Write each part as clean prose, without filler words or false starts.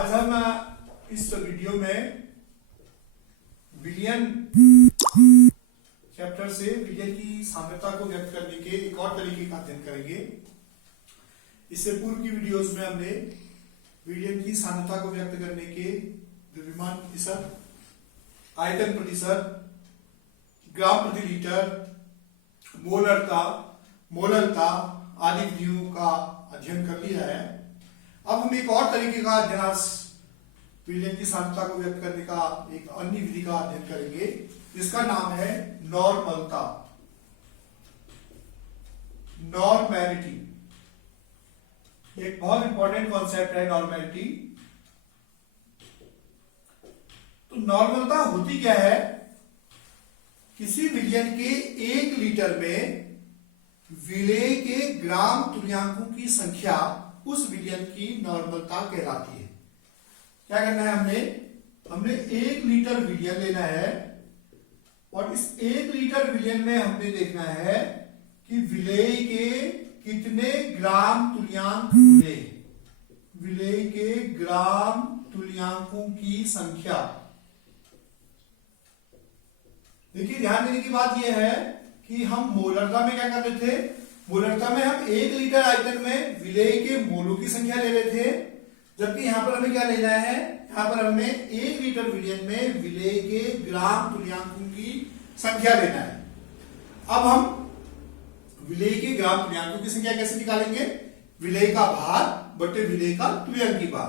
आज हम इस वीडियो में विलियन चैप्टर से विलियन की सांद्रता को व्यक्त करने के एक और तरीके का अध्ययन करेंगे। इससे पूर्व की वीडियोस में हमने विलियन की सांद्रता को व्यक्त करने के द्रव्यमान प्रतिशत, आयतन प्रतिशत, ग्राम प्रति लीटर, मोलरता आदि विधियों का अध्ययन कर लिया है। अब हम एक और तरीके का अध्ययन विलियन की सांद्रता को व्यक्त करने का एक अन्य विधि का अध्ययन करेंगे, जिसका नाम है नॉर्मलता, नॉर्मैलिटी। एक बहुत इंपॉर्टेंट कॉन्सेप्ट है नॉर्मैलिटी। तो नॉर्मलता होती क्या है? किसी विलयन के 1 लीटर में विलेय के ग्राम तुल्यांकों की संख्या उस विलयन की नॉर्मलता कहलाती है। क्या करना है? हमने 1 लीटर विलयन लेना है और इस 1 लीटर विलयन में हमने देखना है कि विलेय के कितने ग्राम तुल्यांक खुले, विलेय के ग्राम तुल्यांकों की संख्या। देखिए, ध्यान देने की बात यह है कि हम मोलरता में क्या कर रहे थे? मोलरता में हम 1 लीटर आयतन में विलेय के मोलों की संख्या ले रहे थे, जबकि यहां पर हमें क्या लेना है? यहां पर हमें 1 लीटर विलयन में विलेय के ग्राम तुल्यांकों की संख्या लेना है। अब हम विलेय के ग्राम तुल्यांकों की संख्या कैसे निकालेंगे? विलेय का भार बटे विलेय का तुल्यांकी भार।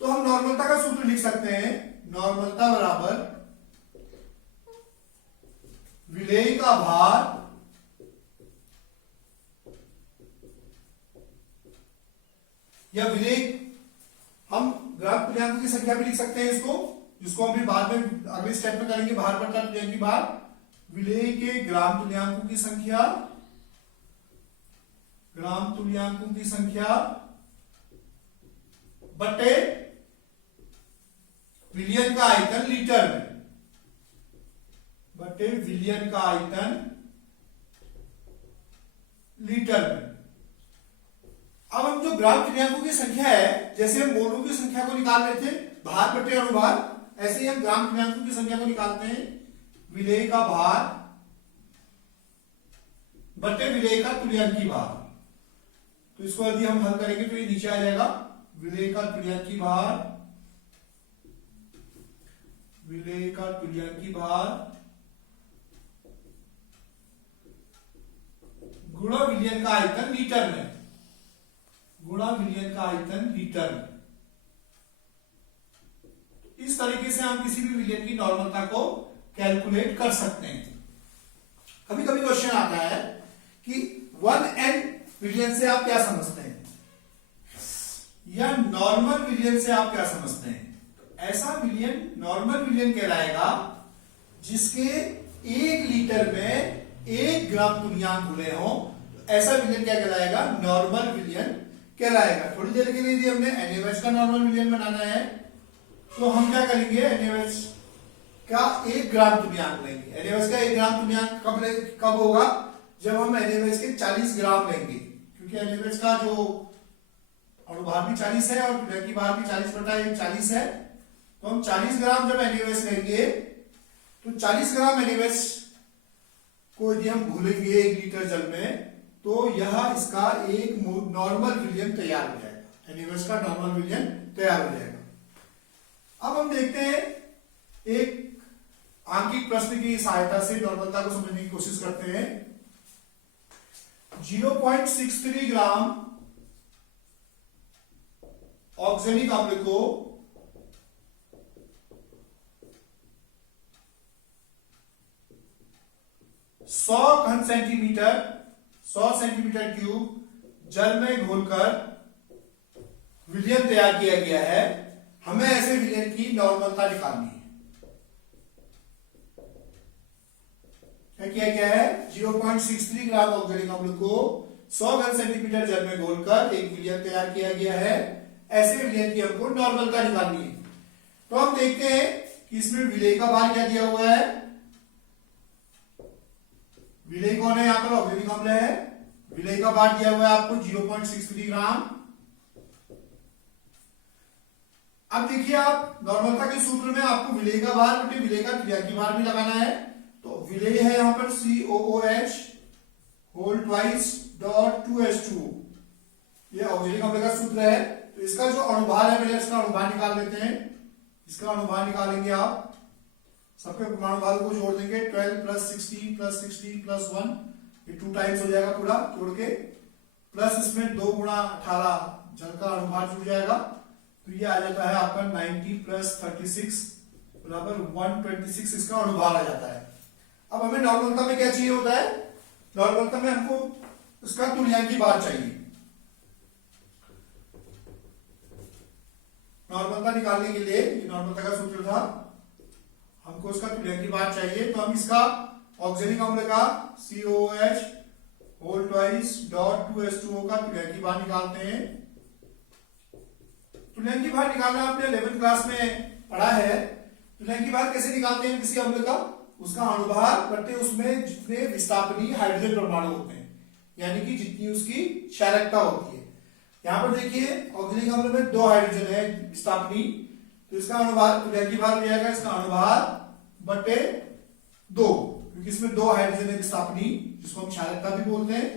तो हम नॉर्मलता का सूत्र लिख सकते हैं, नॉर्मलता बराबर विलेय का भार या विलेय, हम ग्राम तुल्यांकों की संख्या भी लिख सकते हैं इसको, जिसको हम भी बाद में अगले स्टेप में करेंगे। भार बटा तुल्यांकी भार, विलेय के ग्राम तुल्यांकों की संख्या, ग्राम तुल्यांकों की संख्या बटे विलयन का आयतन लीटर में, बटे विलयन का आयतन लीटर में। अब हम जो ग्राम तुल्यांकों की संख्या है, जैसे हम मोलों की संख्या को निकाल रहे थे भार बटे अनुभार, ऐसे ही हम ग्राम तुल्यांकों की संख्या को निकालते हैं, विलेय का भार बटे विलेय का तुल्यांकी भार। तो इसको यदि हम हल करेंगे तो ये नीचे आ जाएगा, विलेय का तुल्यांकी भार, विलेय का तुल्यांकी भार गुणा विलयन का आयतन लीटर में, गुणा विलयन का आयतन लीटर में। इस तरीके से हम किसी भी विलयन की नॉर्मलता को कैलकुलेट कर सकते हैं। कभी कभी क्वेश्चन आता है कि 1n विलयन से आप क्या समझते हैं, या नॉर्मल विलयन से आप क्या समझते हैं? तो ऐसा विलयन नॉर्मल विलयन कहलाएगा जिसके 1 लीटर में 1 ग्राम तुल्यांक खुले हो। तो ऐसा विलयन क्या कहलाएगा? नॉर्मल विलयन कहलाएगा। थोड़ी देर के लिए यदि हमने NaOH का नॉर्मल विलयन बनाना है तो हम क्या करेंगे? NaOH का 1 ग्राम तुल्यांक लेंगे। NaOH का 1 ग्राम तुल्यांक कब होगा? जब हम NaOH के 40 ग्राम लेंगे, क्योंकि NaOH का जो अणुभार भी 40 है और तुल्यांकी भार भी 40/1 है। तो हम 40 ग्राम जब NaOH लेंगे तो 40 ग्राम NaOH को यदि हम घोलेंगे 1 लीटर जल में, तो यह इसका एक नॉर्मल विलयन तैयार हो जाएगा, NaOH का नॉर्मल विलयन तैयार हो जाएगा। अब हम देखते हैं, एक आंकिक प्रश्न की सहायता से नॉर्मलता को समझने की कोशिश करते हैं। 0.63 ग्राम ऑक्जेलिक अम्ल को 100 सेंटीमीटर क्यूब जल में घोलकर विलयन तैयार किया गया है। हमें ऐसे विलयन की नॉर्मलता निकालनी है। क्या किया गया है? 0.63 ग्राम ऑक्जेलिक अम्ल को 100 सेंटीमीटर जल में घोलकर एक विलयन तैयार किया गया है। ऐसे विलयन की हमको नॉर्मलता निकालनी है। तो हम देखते हैं कि इसमें विलेय का भार क्या दिया हुआ है। विलेय कौन है? यहां पर ऑक्जेलिक अम्ल है। विलेय का भार दिया हुआ है आपको 0.63 ग्राम। अब देखिए आप नॉर्मलता के सूत्र में आपको विलेय का भार बटे विलेय का क्रियाकी भार भी लगाना है। तो विलेय है यहाँ पर COOH whole twice dot 2H2O, ये ऑक्सीजन अम्ल का सूत्र है। तो इसका जो अणुभार है, पहले इसका अणुभार निकाल लेते हैं। इसका अणुभार निकालेंगे आप, सबके परमाणु भार को जोड़ देंगे, 12 प्लस 16 प्लस 16 प्लस 1, ये 2 टाइम्स हो जाएगा पूरा जोड़ के, प्लस इसमें 2 गुणा 18 जल का अणुभार जुड़ जाएगा। तो ये आ जाता है आपका 90 प्लस 36 बराबर 126, इसका अणुभार आ जाता है। अब हमें नॉर्मलता में क्या चाहिए होता है, नॉर्मलता में हमको इसका तुल्यांकी भार चाहिए। नॉर्मलता निकालने के लिए, ये नॉर्मलता का सूत्र था, हमको इसका तुल्यांकी भार चाहिए। तो हम इसका ऑक्सीजन अम्ल का COOH whole twice dot 2H2O का तुल्यांकी भार निकालते हैं। तुल्यांकी भार निकालना आपने 11th क्लास में पढ़ा है। तुल्यांकी भार कैसे निकालते हैं किसी अम्ल का, उसका अणुभार बटे उसमें जितने विस्थापनीय हाइड्रोजन परमाणु होते हैं, यानी कि जितनी उसकी क्षारकता होती है। यहां पर देखिए ऑक्सीजन अम्ल में 2 हाइड्रोजन है विस्थापनीय, तो इसका अणुभार तुल्यांकी भार हो जाएगा इसका अणुभार बटे 2, क्योंकि इसमें 2 हाइड्रोजन है विस्थापनीय, जिसको हम क्षारकता भी बोलते हैं।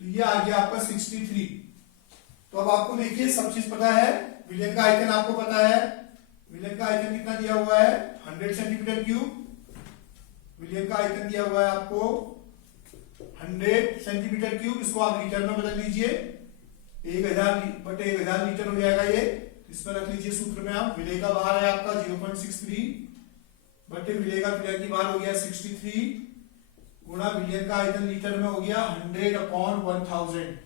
तो ये आ गया आपका 63। तो अब आपको देखिए सब चीज पता है, विलयन का आयतन आपको पता है। विलयन का आयतन कितना दिया हुआ है, 100 सेंटीमीटर क्यूब। विलयन का आयतन दिया हुआ है आपको 100 सेंटीमीटर क्यूब, इसको आप लीटर में बदल लीजिए, 1000 बटे 1000 लीटर हो जाएगा ये। इसमें रख लीजिए सूत्र में आप, विलेय का भार है आपका 0.63 बटे विलेय का तुल्यांकी भार हो गया 63 गुणा विलयन का आयतन लीटर में हो गया 100/1000।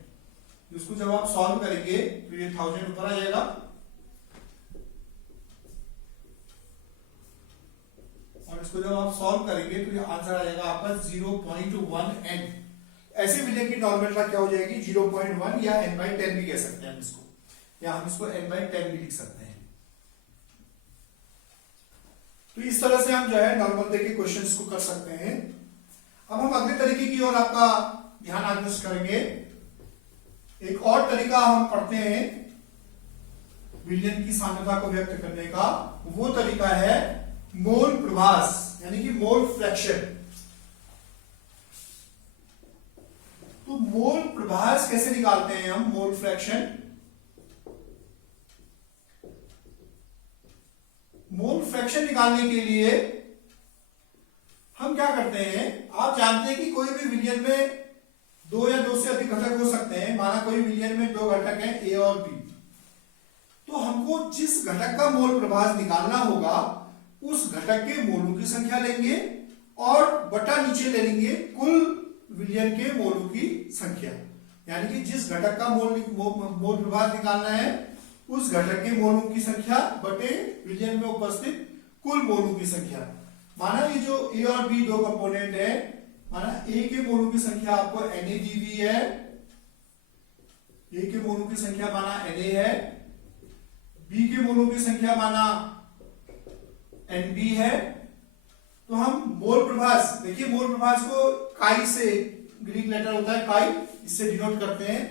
इसको जब आप सॉल्व करेंगे तो ये 1000 ऊपर आ जाएगा, और इसको जब आप सॉल्व करेंगे तो ये आंसर आ जाएगा आपका 0.1 N। ऐसे विलयन की नॉर्मलता क्या हो जाएगी, 0.1 या N/10 भी कह सकते हैं हम इसको, या हम इसको N/10 भी लिख सकते हैं। तो इस तरह से हम जो है नॉर्मलता के क्वेश्चंस को कर सकते हैं। अब हम अगले तरीके की ओर आपका ध्यान आकर्षित करेंगे। एक और तरीका हम पढ़ते हैं विलयन की सांद्रता को व्यक्त करने का, वो तरीका है मोल प्रभास, यानी कि मोल फ्रैक्शन। तो मोल प्रभास कैसे निकालते हैं हम, मोल फ्रैक्शन। मोल फ्रैक्शन निकालने के लिए हम क्या करते हैं, आप जानते हैं कि कोई भी विलयन में 2 या 2 से अधिक घटक हो सकते हैं। माना कोई विलयन में 2 घटक हैं A और B, तो हमको जिस घटक का मोल प्रभास निकालना होगा उस घटक के मोलों की संख्या लेंगे और बटा नीचे ले लेंगे कुल विलयन के मोलों की संख्या, यानी कि जिस घटक का मोल प्रभास निकालना है उस घटक के मोलों की संख्या बटे विलयन में उपस्थित कुल मोलों की संख्या। माना ये जो A और B 2 कंपोनेंट है, माना A के मोलों की संख्या आपको Na दी हुई है, A के मोलों की संख्या माना Na है, B के मोलों की संख्या माना Nb है। तो हम मोल प्रभास, देखिए मोल प्रभास को काई से, ग्रीक लेटर होता है काई, इससे डिनोट करते हैं।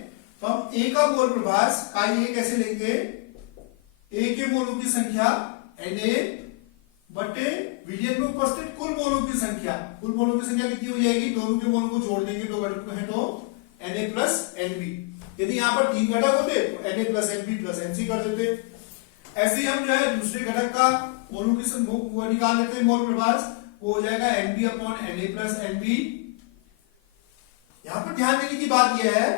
तो हम A का मोल प्रभास काई A कैसे लेंगे, A के मोलों की संख्या Na बटे विलयन में उपस्थित कुल मोलों की संख्या। कुल मोलों की संख्या कितनी हो जाएगी, दोनों के मोलों को जोड़ देंगे, 2 घटक हैं तो Na प्लस Nb। यदि यहां पर 3 घटक होते तो Na plus Nb plus Nc कर देते। ऐसे ही हम जो है दूसरे घटक का मोलों की संख्या निकाल लेते हैं, मोल प्रभास, वो हो जाएगा Nb/Na प्लस Nb। यहां पर ध्यान देने की बात यह है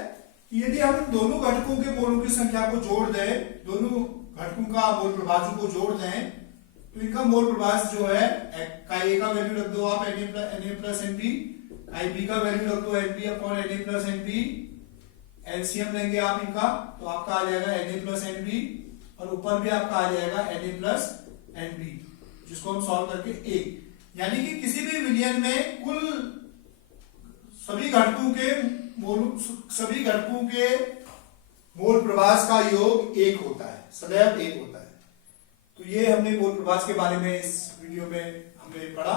कि यदि हम दोनों घटकों के मोलों की संख्या को जोड़ दें, दोनों घटकों का मोल प्रभासों को जोड़ दें, तो इनका मोल प्रभास जो है, काई A का वैल्यू रख दो आप Na प्लस Nb, काई B का वैल्यू रख दो Nb/Na प्लस Nb, एलसीएम लेंगे आप इनका तो आपका आ जाएगा Na प्लस Nb, और ऊपर भी आपका आ जाएगा Na प्लस Nb, जिसको हम सॉल्व करके 1, यानी कि किसी भी विलयन में कुल सभी घटकों के मोल प्रभास का योग 1 होता है, सदैव 1 होता है। तो ये हमने मोल प्रभास के बारे में इस वीडियो में हमने पढ़ा।